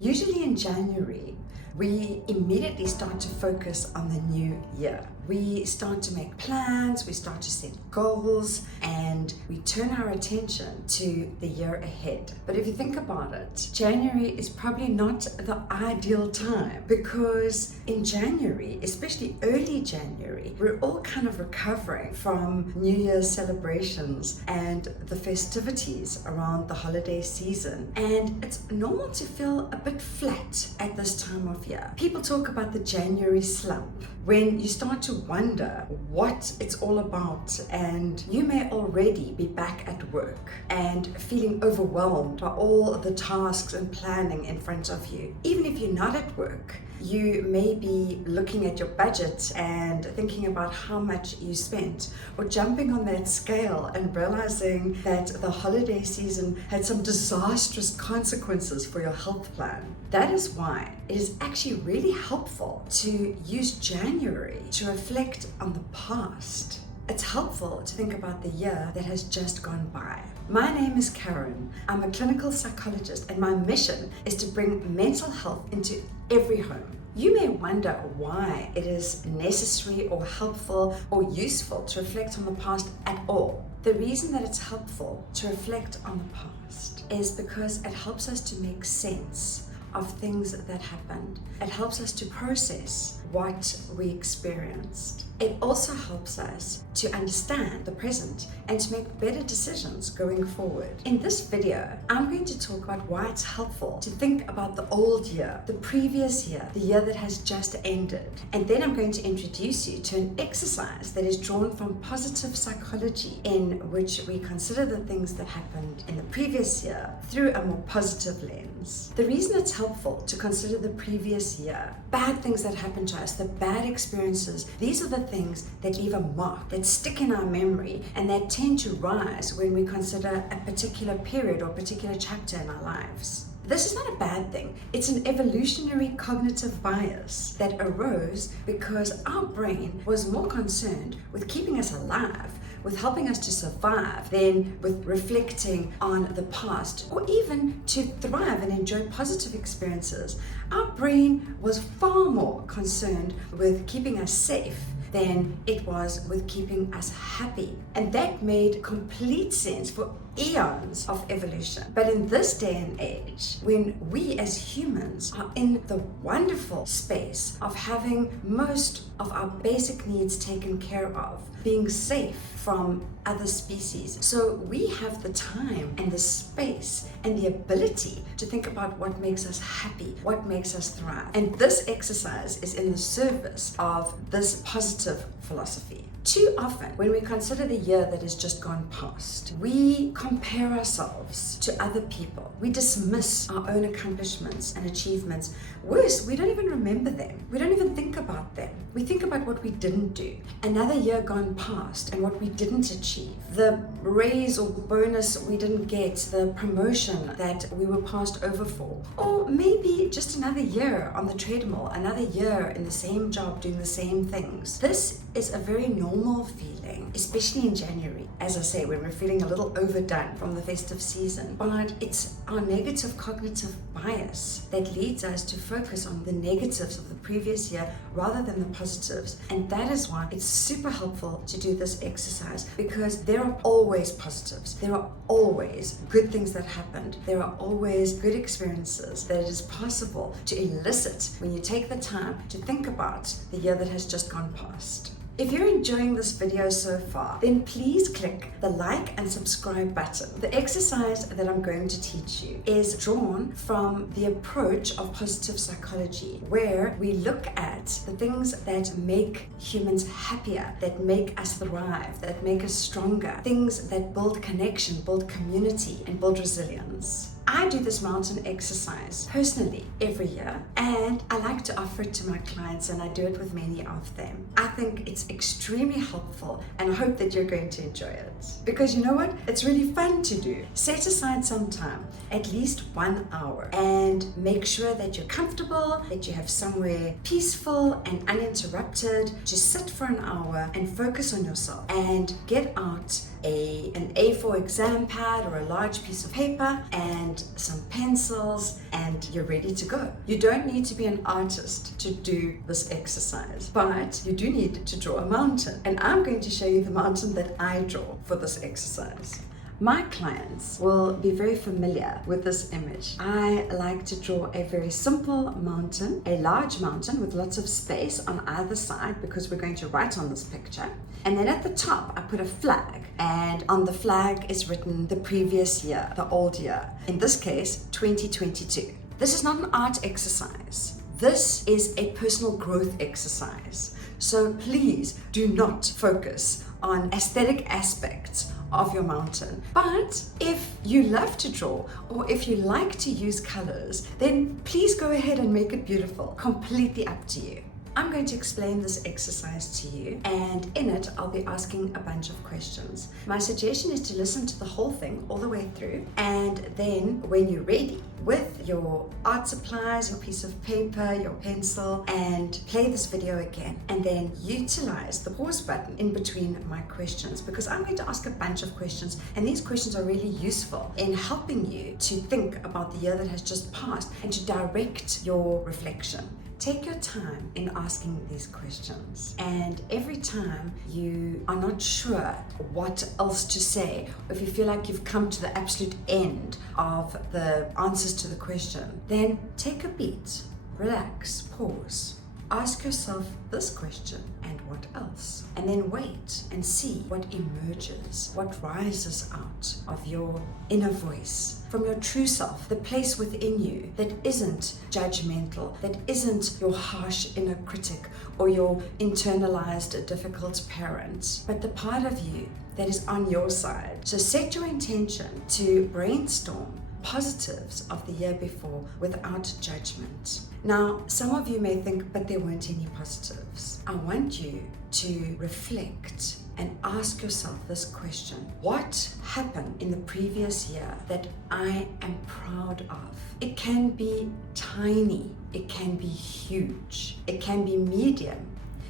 Usually in January, we immediately start to focus on the new year. We start to make plans, we start to set goals, and we turn our attention to the year ahead. But if you think about it, January is probably not the ideal time because in January, especially early January, we're all kind of recovering from New Year's celebrations and the festivities around the holiday season. And it's normal to feel a bit flat at this time of year. People talk about the January slump, when you start to wonder what it's all about, and you may already be back at work and feeling overwhelmed by all the tasks and planning in front of you. Even if you're not at work, you may be looking at your budget and thinking about how much you spent, or jumping on that scale and realizing that the holiday season had some disastrous consequences for your health plan. That is why it is actually really helpful to use January to reflect on the past. It's helpful to think about the year that has just gone by. My name is Karen. I'm a clinical psychologist, and my mission is to bring mental health into every home. You may wonder why it is necessary or helpful or useful to reflect on the past at all. The reason that it's helpful to reflect on the past is because it helps us to make sense of things that happened. It helps us to process what we experienced. It also helps us to understand the present and to make better decisions going forward. In this video, I'm going to talk about why it's helpful to think about the old year, the previous year, the year that has just ended. And then I'm going to introduce you to an exercise that is drawn from positive psychology, in which we consider the things that happened in the previous year through a more positive lens. The reason it's helpful to consider the previous year, bad things that happened to us, the bad experiences, these are the things that leave a mark, that stick in our memory, and that tend to rise when we consider a particular period or particular chapter in our lives. This is not a bad thing. It's an evolutionary cognitive bias that arose because our brain was more concerned with keeping us alive, with helping us to survive, than with reflecting on the past, or even to thrive and enjoy positive experiences. Our brain was far more concerned with keeping us safe than it was with keeping us happy. And that made complete sense for eons of evolution. But in this day and age, when we as humans are in the wonderful space of having most of our basic needs taken care of, being safe from other species, so we have the time and the space and the ability to think about what makes us happy, what makes us thrive. And this exercise is in the service of this positive philosophy. Too often, when we consider the year that has just gone past, we compare ourselves to other people. We dismiss our own accomplishments and achievements. Worse, we don't even remember them. We don't even think about them. We think about what we didn't do. Another year gone past and what we didn't achieve. The raise or bonus we didn't get, the promotion that we were passed over for. Or maybe just another year on the treadmill, another year in the same job doing the same things. This is a very normal feeling, especially in January, as I say, when we're feeling a little overdone from the festive season. But it's our negative cognitive bias that leads us to focus on the negatives of the previous year rather than the positives. And that is why it's super helpful to do this exercise, because there are always positives. There are always good things that happened. There are always good experiences that it is possible to elicit when you take the time to think about the year that has just gone past. If you're enjoying this video so far, then please click the like and subscribe button. The exercise that I'm going to teach you is drawn from the approach of positive psychology, where we look at the things that make humans happier, that make us thrive, that make us stronger, things that build connection, build community, and build resilience. I do this mountain exercise personally every year, and I like to offer it to my clients, and I do it with many of them. I think it's extremely helpful, and I hope that you're going to enjoy it. Because you know what? It's really fun to do. Set aside some time, at least 1 hour, and make sure that you're comfortable, that you have somewhere peaceful and uninterrupted to sit for an hour and focus on yourself and get out an A4 exam pad or a large piece of paper and some pencils, and you're ready to go. You don't need to be an artist to do this exercise, but you do need to draw a mountain. And I'm going to show you the mountain that I draw for this exercise. My clients will be very familiar with this image. I like to draw a very simple mountain, a large mountain with lots of space on either side because we're going to write on this picture. And then at the top, I put a flag, and on the flag is written the previous year, the old year. In this case, 2022. This is not an art exercise. This is a personal growth exercise. So please do not focus on aesthetic aspects of your mountain. But if you love to draw, or if you like to use colors, then please go ahead and make it beautiful. Completely up to you. I'm going to explain this exercise to you, and in it I'll be asking a bunch of questions. My suggestion is to listen to the whole thing all the way through, and then when you're ready with your art supplies, your piece of paper, your pencil, and play this video again, and then utilize the pause button in between my questions, because I'm going to ask a bunch of questions, and these questions are really useful in helping you to think about the year that has just passed and to direct your reflection. Take your time in asking these questions, and every time you are not sure what else to say, or if you feel like you've come to the absolute end of the answers to the question, then take a beat, relax, pause, ask yourself this question and what else, and then wait and see what emerges, what rises out of your inner voice, from your true self, the place within you that isn't judgmental, that isn't your harsh inner critic or your internalized difficult parent, but the part of you that is on your side. So set your intention to brainstorm positives of the year before without judgment. Now, some of you may think, but there weren't any positives. I want you to reflect and ask yourself this question. What happened in the previous year that I am proud of? It can be tiny, it can be huge, it can be medium.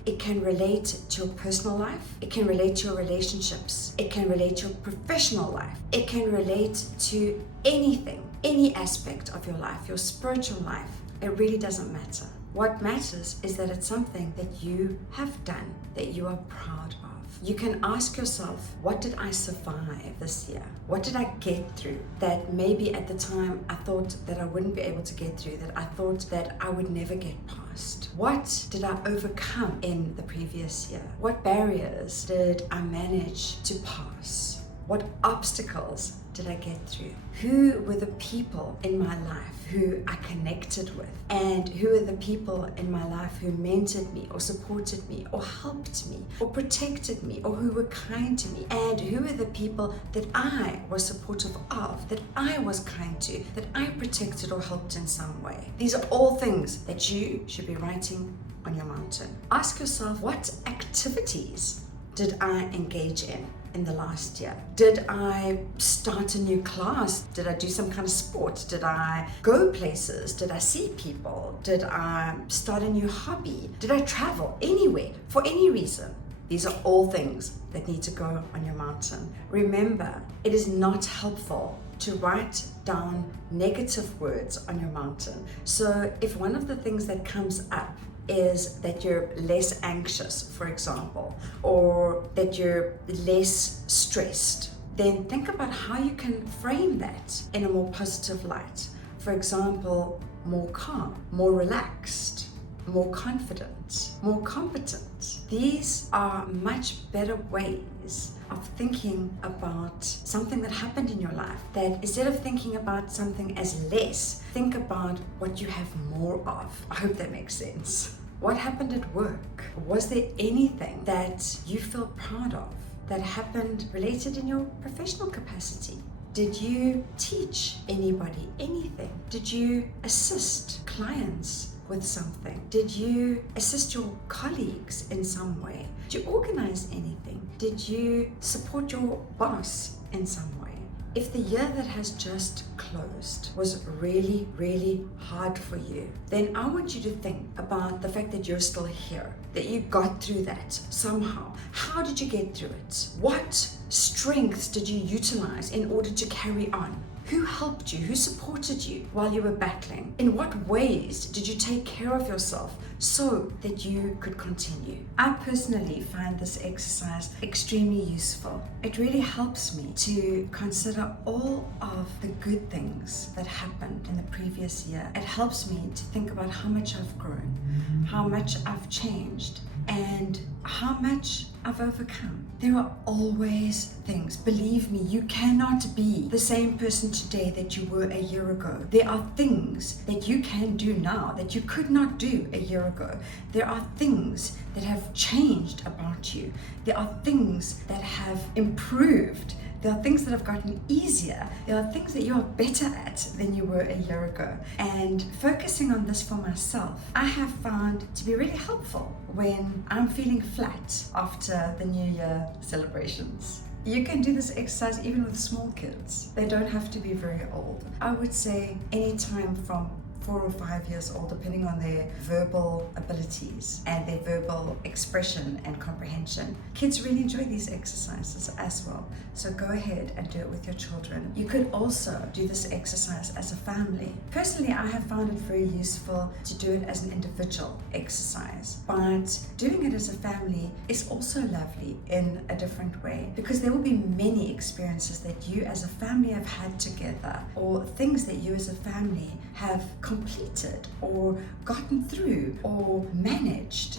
It can relate to your personal life, it can relate to your relationships, it can relate to your professional life, it can relate to anything, any aspect of your life, your spiritual life. It really doesn't matter. What matters is that it's something that you have done, that you are proud of. You can ask yourself, what did I survive this year? What did I get through that maybe at the time I thought that I wouldn't be able to get through, that I thought that I would never get past? What did I overcome in the previous year? What barriers did I manage to pass? What obstacles did I get through? Who were the people in my life who I connected with? And who are the people in my life who mentored me or supported me or helped me or protected me or who were kind to me? And who are the people that I was supportive of, that I was kind to, that I protected or helped in some way? These are all things that you should be writing on your mountain. Ask yourself, what activities did I engage in the last year? Did I start a new class? Did I do some kind of sport? Did I go places? Did I see people? Did I start a new hobby? Did I travel anywhere for any reason? These are all things that need to go on your mountain. Remember, it is not helpful to write down negative words on your mountain. So if one of the things that comes up is that you're less anxious, for example, or that you're less stressed, then think about how you can frame that in a more positive light. For example, more calm, more relaxed, more confident, more competent. These are much better ways of thinking about something that happened in your life, that instead of thinking about something as less, think about what you have more of. I hope that makes sense. What happened at work? Was there anything that you feel proud of that happened related in your professional capacity? Did you teach anybody anything? Did you assist clients with something? Did you assist your colleagues in some way? Did you organize anything? Did you support your boss in some way? If the year that has just closed was really, really hard for you, then I want you to think about the fact that you're still here, that you got through that somehow. How did you get through it? What strengths did you utilize in order to carry on? Who helped you? Who supported you while you were battling? In what ways did you take care of yourself so that you could continue? I personally find this exercise extremely useful. It really helps me to consider all of the good things that happened in the previous year. It helps me to think about how much I've grown, how much I've changed, and how much I've overcome. There are always things. Believe me, you cannot be the same person today that you were a year ago. There are things that you can do now that you could not do a year ago. There are things that have changed about you. There are things that have improved. There are things that have gotten easier. There are things that you are better at than you were a year ago. And focusing on this for myself, I have found to be really helpful when I'm feeling flat after the New Year celebrations. You can do this exercise even with small kids. They don't have to be very old. I would say anytime from 4 or 5 years old, depending on their verbal abilities and their verbal expression and comprehension. Kids really enjoy these exercises as well. So go ahead and do it with your children. You could also do this exercise as a family. Personally, I have found it very useful to do it as an individual exercise, but doing it as a family is also lovely in a different way, because there will be many experiences that you as a family have had together, or things that you as a family have completed or gotten through or managed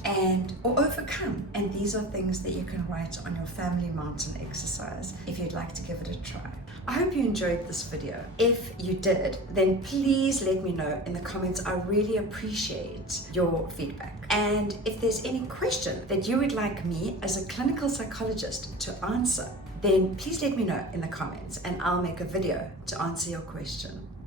or overcome. And these are things that you can write on your family mountain exercise if you'd like to give it a try. I hope you enjoyed this video. If you did, then please let me know in the comments. I really appreciate your feedback. And if there's any question that you would like me as a clinical psychologist to answer, then please let me know in the comments and I'll make a video to answer your question.